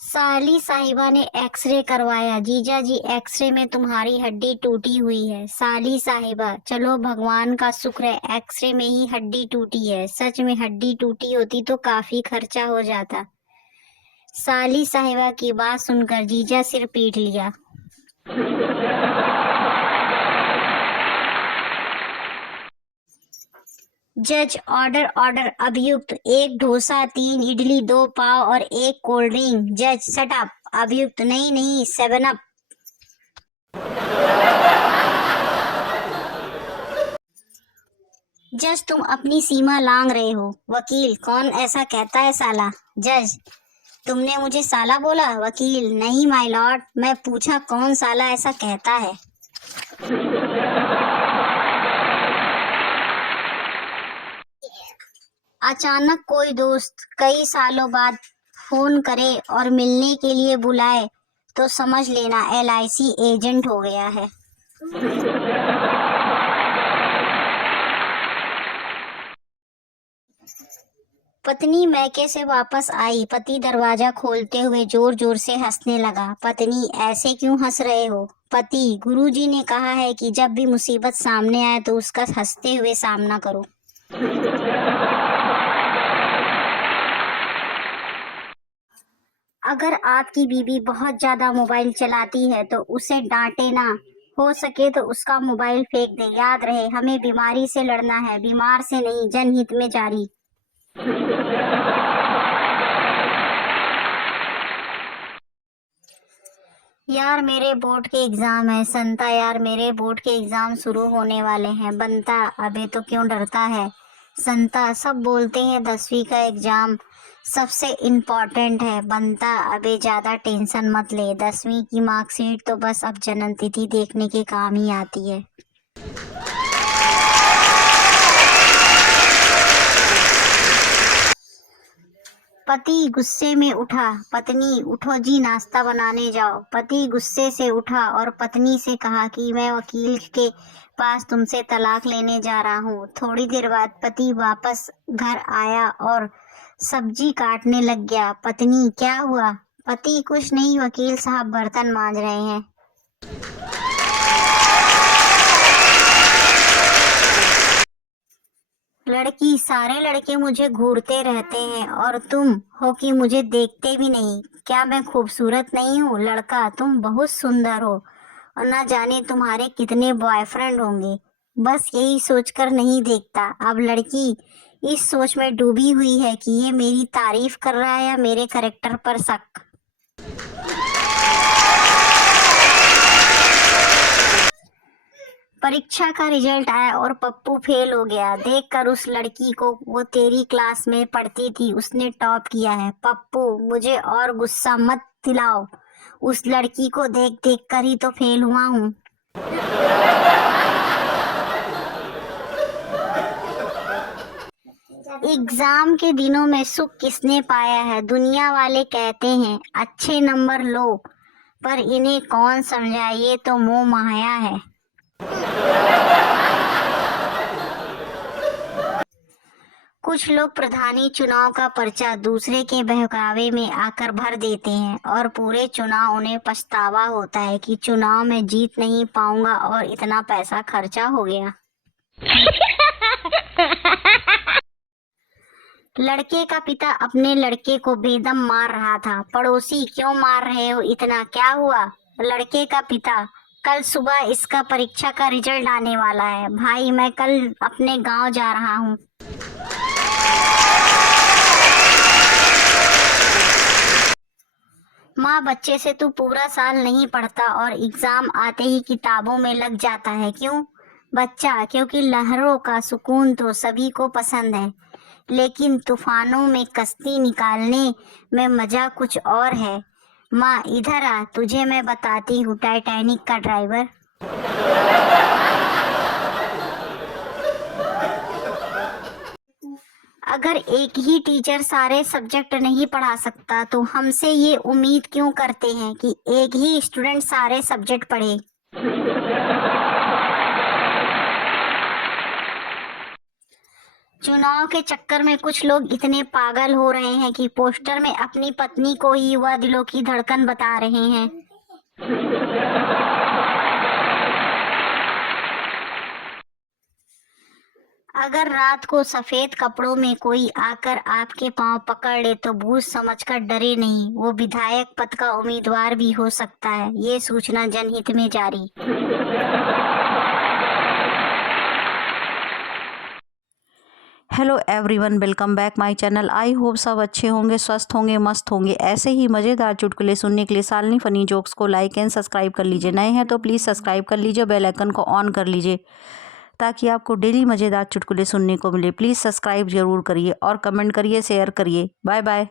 साली साहिबा ने एक्सरे करवाया। जीजा जी, एक्सरे में तुम्हारी हड्डी टूटी हुई है। साली साहिबा, चलो भगवान का शुक्र है एक्सरे में ही हड्डी टूटी है, सच में हड्डी टूटी होती तो काफी खर्चा हो जाता। साली साहिबा की बात सुनकर जीजा सिर पीट लिया। जज, ऑर्डर ऑर्डर। अभियुक्त, 1 डोसा, 3 इडली, 2 पाव और 1 कोल्ड ड्रिंक। जज, शट अप। अभियुक्त, नहीं नहीं, 7 अप। जज, तुम अपनी सीमा लांघ रहे हो। वकील, कौन ऐसा कहता है साला? जज, तुमने मुझे साला बोला? वकील, नहीं माय लॉर्ड, मैं पूछा कौन साला ऐसा कहता है। अचानक कोई दोस्त कई सालों बाद फोन करे और मिलने के लिए बुलाए तो समझ लेना LIC एजेंट हो गया है। पत्नी मैके से वापस आई। पति दरवाजा खोलते हुए जोर जोर से हंसने लगा। पत्नी, ऐसे क्यों हंस रहे हो? पति, गुरुजी ने कहा है कि जब भी मुसीबत सामने आए तो उसका हंसते हुए सामना करो। अगर आपकी बीवी बहुत ज्यादा मोबाइल चलाती है तो उसे डांटे ना, हो सके तो उसका मोबाइल फेंक दे। याद रहे, हमें बीमारी से लड़ना है, बीमार से नहीं। जनहित में जारी। यार मेरे बोर्ड के एग्जाम है। संता, यार मेरे बोर्ड के एग्जाम शुरू होने वाले हैं। बनता, अबे तो क्यों डरता है? संता, सब बोलते हैं 10वीं का एग्जाम सबसे इम्पोर्टेंट है। बनता, अबे ज्यादा टेंशन मत ले, 10वीं की मार्कशीट तो बस अब जन्म तिथि देखने के काम ही आती है। पति गुस्से में उठा। पत्नी, उठो जी, नाश्ता बनाने जाओ। पति गुस्से से उठा और पत्नी से कहा कि मैं वकील के पास तुमसे तलाक लेने जा रहा हूँ। थोड़ी देर बाद पति वापस घर आया और सब्जी काटने लग गया। पत्नी, क्या हुआ? पति, कुछ नहीं वकील साहब, बर्तन मांज रहे हैं। लड़की, सारे लड़के मुझे घूरते रहते हैं और तुम हो कि मुझे देखते भी नहीं। क्या मैं खूबसूरत नहीं हूँ? लड़का, तुम बहुत सुंदर हो और ना जाने तुम्हारे कितने बॉयफ्रेंड होंगे, बस यही सोचकर नहीं देखता। अब लड़की इस सोच में डूबी हुई है कि ये मेरी तारीफ कर रहा है या मेरे करेक्टर पर शक। परीक्षा का रिजल्ट आया और पप्पू फेल हो गया। देखकर उस लड़की को, वो तेरी क्लास में पढ़ती थी, उसने टॉप किया है। पप्पू, मुझे और गुस्सा मत दिलाओ, उस लड़की को देख देख कर ही तो फेल हुआ हूँ। एग्जाम के दिनों में सुख किसने पाया है? दुनिया वाले कहते हैं अच्छे नंबर लो, पर इन्हें कौन समझाए, ये तो मोह माया है। कुछ लोग प्रधानी चुनाव का पर्चा दूसरे के बहकावे में आकर भर देते हैं और पूरे चुनाव उन्हें पछतावा होता है कि चुनाव में जीत नहीं पाऊंगा और इतना पैसा खर्चा हो गया। लड़के का पिता अपने लड़के को बेदम मार रहा था। पड़ोसी, क्यों मार रहे हो इतना, क्या हुआ? लड़के का पिता, कल सुबह इसका परीक्षा का रिजल्ट आने वाला है भाई, मैं कल अपने गांव जा रहा हूँ। माँ, बच्चे से तू पूरा साल नहीं पढ़ता और एग्जाम आते ही किताबों में लग जाता है, क्यों? बच्चा, क्योंकि लहरों का सुकून तो सभी को पसंद है, लेकिन तूफानों में कश्ती निकालने में मजा कुछ और है। माँ, इधर आ, तुझे मैं बताती हूँ टाइटैनिक का ड्राइवर। अगर एक ही टीचर सारे सब्जेक्ट नहीं पढ़ा सकता तो हमसे ये उम्मीद क्यों करते हैं कि एक ही स्टूडेंट सारे सब्जेक्ट पढ़े? चुनाव के चक्कर में कुछ लोग इतने पागल हो रहे हैं कि पोस्टर में अपनी पत्नी को ही युवा दिलों की धड़कन बता रहे हैं। अगर रात को सफेद कपड़ों में कोई आकर आपके पांव पकड़ ले तो भूत समझकर डरे नहीं, वो विधायक पद का उम्मीदवार भी हो सकता है। ये सूचना जनहित में जारी। Hello everyone, welcome back my channel. I hope सब अच्छे होंगे, स्वस्थ होंगे, मस्त होंगे। ऐसे ही मज़ेदार चुटकुले सुनने के लिए शालिनी फनी जोक्स को लाइक एंड सब्सक्राइब कर लीजिए। नए हैं तो प्लीज़ सब्सक्राइब कर लीजिए, बेल आइकन को ऑन कर लीजिए ताकि आपको डेली मज़ेदार चुटकुले सुनने को मिले। प्लीज़ सब्सक्राइब ज़रूर करिए और कमेंट करिए, शेयर करिए। Bye bye.